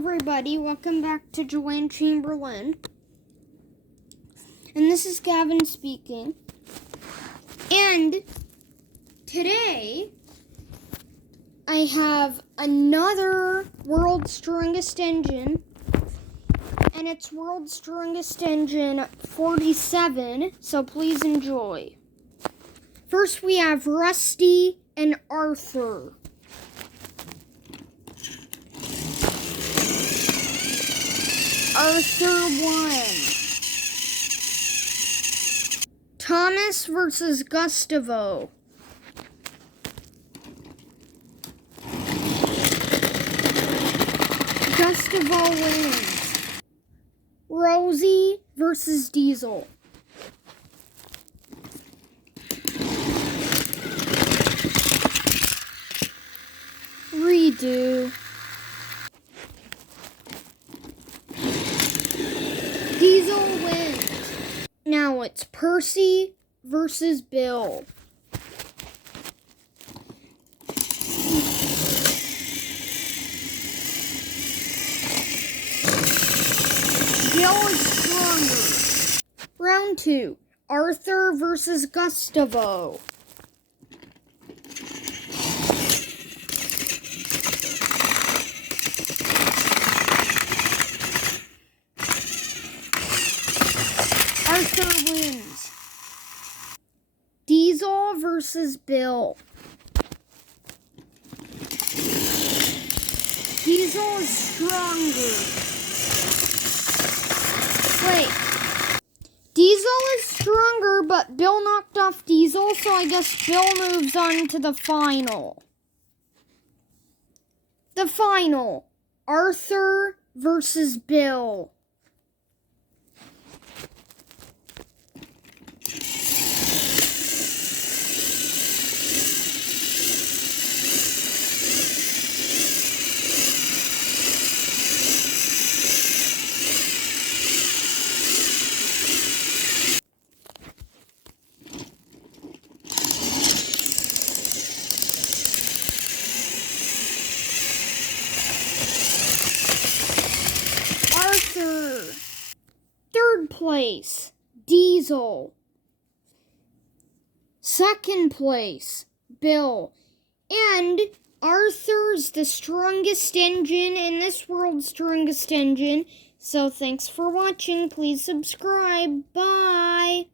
everybody, welcome back to Joanne Chamberlain. And this is Gavin speaking. And today, I have another World's Strongest Engine. And it's World's Strongest Engine 47, so please enjoy. First, we have Rusty and Arthur. Arthur won. Thomas versus Gustavo. Gustavo wins. Rosie versus Diesel. Redo. Diesel wins. Now it's Percy versus Bill. Bill is stronger. Round 2. Arthur versus Gustavo. Arthur wins. Diesel versus Bill. Diesel is stronger. Wait. Diesel is stronger, but Bill knocked off Diesel, so I guess Bill moves on to the final. The final. Arthur versus Bill. Arthur. Third place, Diesel. Second place, Bill. And Arthur's the strongest engine in this World's Strongest Engine. So thanks for watching. Please subscribe. Bye.